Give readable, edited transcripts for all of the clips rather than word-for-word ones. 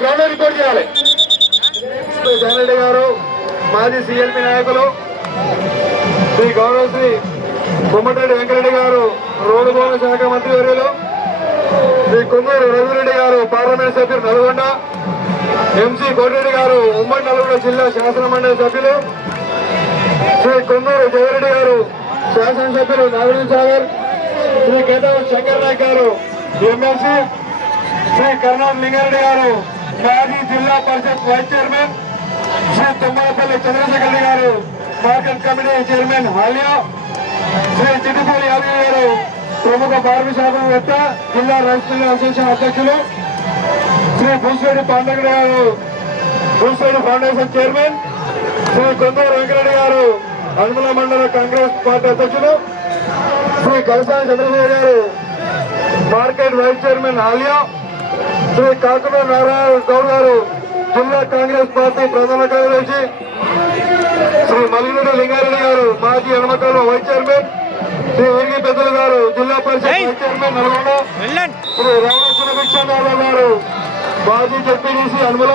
Ground report చేయాలి. జగన్రెడ్డి గారు మాజీ సిఎల్పి నాయకులు, శ్రీ గౌరవ శ్రీ బొమ్మటిరెడ్డి వెంకరెడ్డి గారు రోడ్డు భవన శాఖ మంత్రి వర్యులు, శ్రీ కొంగూరు రఘురెడ్డి గారు పార్లమెంట్ సభ్యులు నల్గొండ, ఎంసీ కోటిరెడ్డి గారు ఉమ్మడి నల్గొండ జిల్లా శాసన మండలి సభ్యులు, శ్రీ కొంగూరు జయరెడ్డి గారు శాసనసభ్యులు నాగార్జున సాగర్, శ్రీ కేదావర్ శంకర్ నాయక్ గారు ఎమ్మెల్సీ, శ్రీ కర్ణం లింగారెడ్డి గారు మాజీ జిల్లా పరిషత్ వైస్ చైర్మన్, శ్రీ తుమ్మలపల్లి చంద్రశేఖర్ రెడ్డి గారు market committee chairman Haliya, Shri Chittupudi Yadav గారు ప్రముఖ పారిశ్రామికవేత్త జిల్లా రైస్ మిల్ అసోసియేషన్ అధ్యక్షులు, శ్రీ భూసిరెడ్డి పాండగడ్ గారు భూసిరెడ్డి ఫౌండేషన్ చైర్మన్, శ్రీ కొందూరు వెంకరెడ్డి గారు అనుమల మండల కాంగ్రెస్ పార్టీ అధ్యక్షులు, శ్రీ కలసాని చంద్రశేఖర్ గారు market vice chairman Haliya, Shri Kakula Narayana Goud గారు జిల్లా కాంగ్రెస్ పార్టీ ప్రధాన కార్యదర్శి, శ్రీ మల్లిరెడ్డి లింగారెడ్డి గారు మాజీ హనుమకాల వైస్ చైర్మన్, శ్రీ వర్గి పెద్దలు గారు జిల్లా పరిషత్ వైస్ చైర్మన్ నల్గొండ, శ్రీ రామకృష్ణ భిక్షారావు గారు మాజీ జడ్పీటీసీ అనుమల,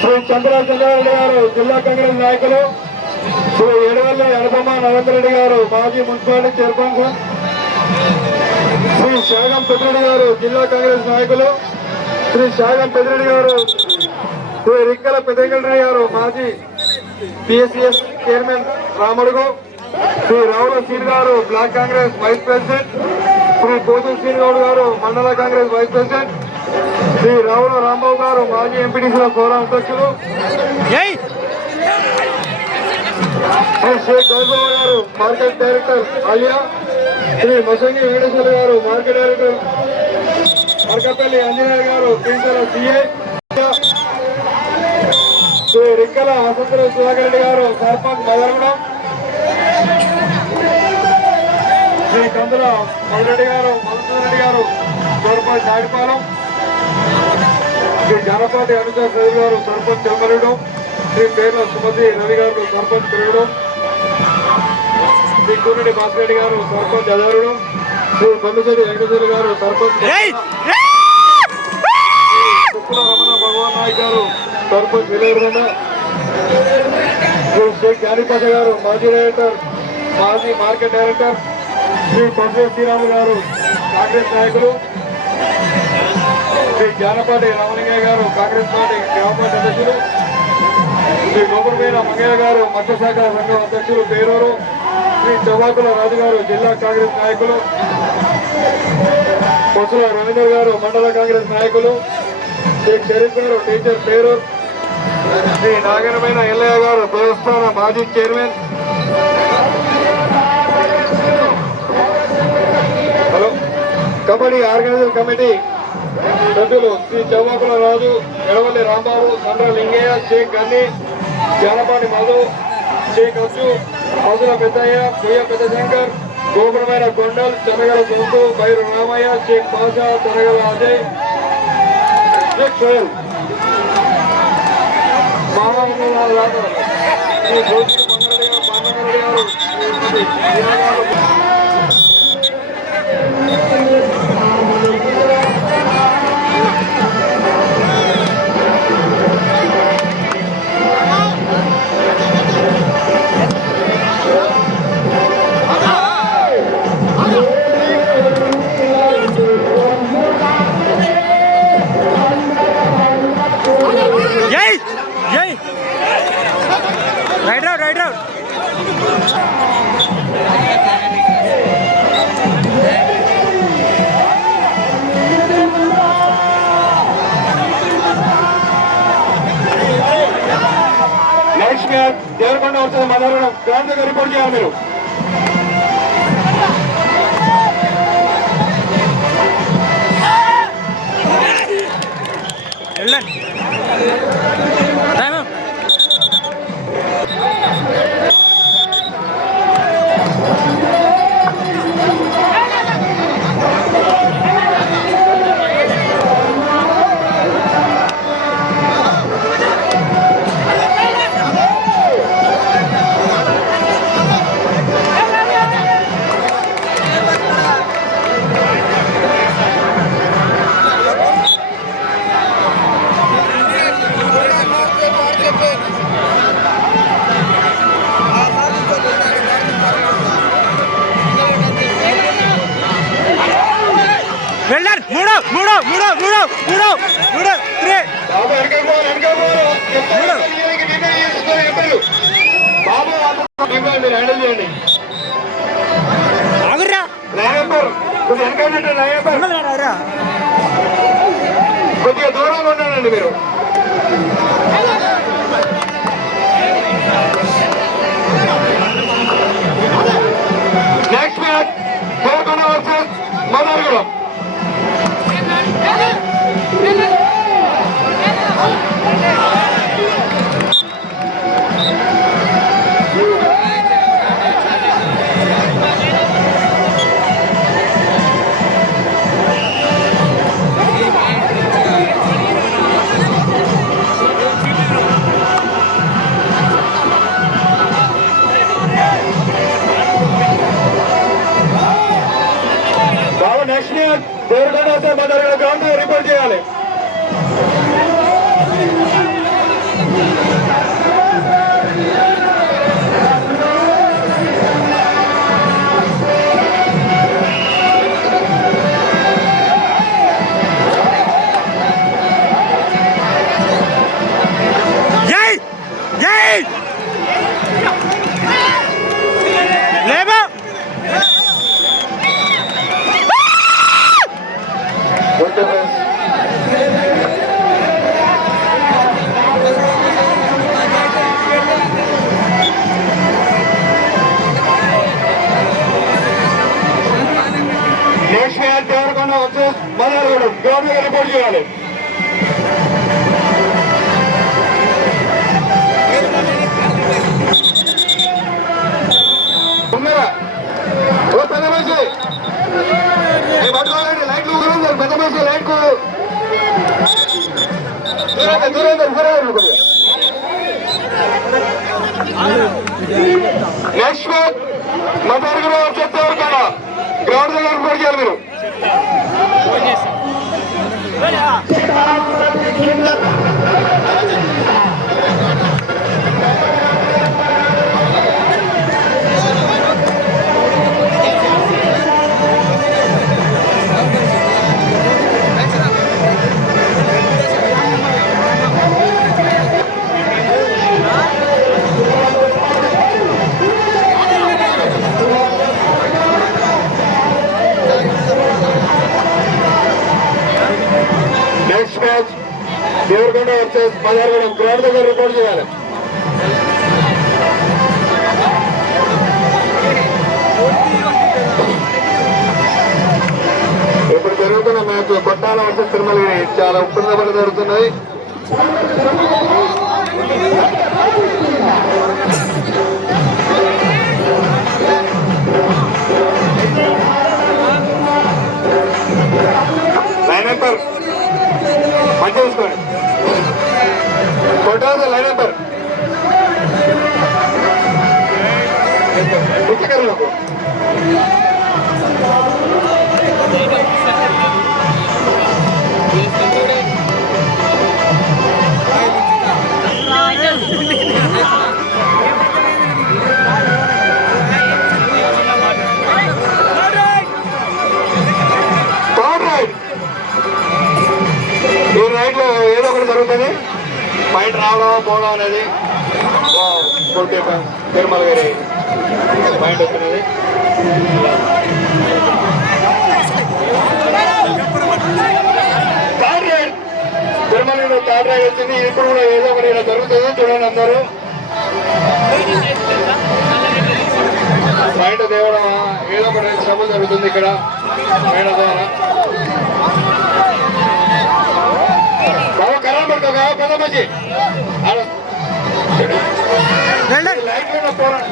శ్రీ చంద్రరెడ్డి గారు జిల్లా కాంగ్రెస్ నాయకులు, శ్రీ ఏడువల్లి అనుపమ నరేంద్రరెడ్డి గారు మాజీ మున్సిపాలిటీ చైర్పర్సన్, శ్రీ శాగం పెద్దిరెడ్డి గారు జిల్లా కాంగ్రెస్ నాయకులు, శ్రీ శాగం పెద్దిరెడ్డి గారు, శ్రీ రిక్కల పెద్దరెడ్డి గారు మాజీ పిఎస్సిఎస్ చైర్మన్ రామడుగు, శ్రీ రావుల సీన్ గారు block Congress vice president, Shri Pothu Srigoud గారు మండల Congress vice president, Shri Ravula Rambabu గారు మాజీ ఎంపీటీసీల ఫోరం అధ్యక్షులు, శ్రీ షేక్ గౌరవ్ గారు మార్కెట్ డైరెక్టర్ ఆలియా, శ్రీ మసంగి వెంకటేశ్వర గారు మార్కెట్ డైరెక్టర్, మరకపల్లి ఆంజనేయ గారు టీచర్ సిఐ, శ్రీ రిక్కల వసంతరావు సుధాకర్ రెడ్డి గారు సర్పంచ్ మదరగూడెం, శ్రీ కందుల మధురెడ్డి గారు మధుసూదన్ గారు సర్పంచ్ నాయుడుపాలెం, శ్రీ జానపాటి అనుజ సైదు గారు సర్పంచ్ చెమ్మరెడ్డం, శ్రీ పేర్ల సుమతి రవి గారు సర్పంచ్ పెరగడం, శ్రీ కూరెడ్డి బాసిరెడ్డి గారు సర్పంచ్ అదవరడం, శ్రీ బంధుశెట్టి వెంకటేశ్వర గారు సర్పంచ్, తుప్పుల రమణ భగవాన్ నాయక్ గారు సర్పంచ్ విలేరుగొండ, శ్రీ షేక్ జ్ఞానిపాష గారు మాజీ డైరెక్టర్ మాజీ మార్కెట్ డైరెక్టర్, శ్రీ పశువు శ్రీరాములు గారు కాంగ్రెస్ నాయకులు, శ్రీ జానపాటి రామలింగయ్య గారు కాంగ్రెస్ పార్టీ గ్రామ పార్టీ అధ్యక్షులు, శ్రీ గోపురమైన మంగయ్య గారు మత్స్యశాఖ సంఘం అధ్యక్షులు పేరూరు, శ్రీ చవాకుల రాజు గారు జిల్లా కాంగ్రెస్ నాయకులు, పొసుల రవీంద్ర గారు మండల కాంగ్రెస్ నాయకులు, షేక్ షరీఫ్ గారు టీచర్ పేరూరు, శ్రీ నాగరమైన ఎల్లయ్య గారు దేవస్థాన మాజీ chairman, hello kabaddi organiser committee సభ్యులు శ్రీ చౌవాకుల రాజు, ఎడవల్లి రాంబాబు, సండ్ర లింగయ్య, షేక్ గన్ని, జానపాటి మధు, షేక్ అచ్చు, మధుల పెద్దయ్య, కొయ్య పెద్ద Shankar, గోపురమైన Kondal, చెనగల సొంతు, బైరు Ramayya, Sheikh Pasha, చెనగల Ajay, Sheikh సోయల్, Shri Gopi Mangalreddy garu, right out next match Devarakonda వస్తుంది మదరగూడెం గ్రౌండ్ దగ్గర రిపోర్ట్ చేయాలి మీరు. వెళ్ళండి చేయండి. లైన్ నెంబర్ కొద్దిగా వెనకండి. లైన్ నెంబర్ కొద్దిగా దూరంగా ఉండండి మీరు. Next match Korukonda versus Madargudem. Next match Devarakonda versus Madargudem ground report చేయాలి. Next match Devarakonda versus Madargudem ground report చేయాలి. పెద్ద మనిషి పట్టుకోవాలండి. లైట్లు ఊరందరు పెద్ద మనిషి light next match Madargudem versus Devarakonda ground దగ్గర రిపోర్ట్ చేయాలి మీరు. Next match Devarakonda versus Madargudem ground దగ్గర రిపోర్ట్ చేయాలి. ఇప్పుడు జరుగుతున్న మ్యాచ్ కొట్టాల వర్సెస్ తిరుమలగిరి చాలా ఉత్కంఠ జరుగుతున్నాయి. లైన్ నెంబర్ మంచి చూసుకోండి. కొట్టాలి లైన్ నెంబర్ పుచ్చకరకు ఈ రైడ్ లో ఏదో ఒకటి జరుగుతుంది. బయట రావడం పోవడం అనేది తిరుమలగిరి పాయింట్ వస్తున్నది. థర్డ్ రైడ్ తిరుమలలో థర్డ్ రైడ్ వచ్చింది. ఇప్పుడు కూడా ఏదో ఒకటి ఇలా జరుగుతుంది. చూడండి అందరూ బయట తేవడం ఏదో ఒకటి శ్రమ జరుగుతుంది ఇక్కడ మేడ ద్వారా. బాబు కరెంట్ పడుతుందా పెద్ద మంచి లైట్ పోరాడు.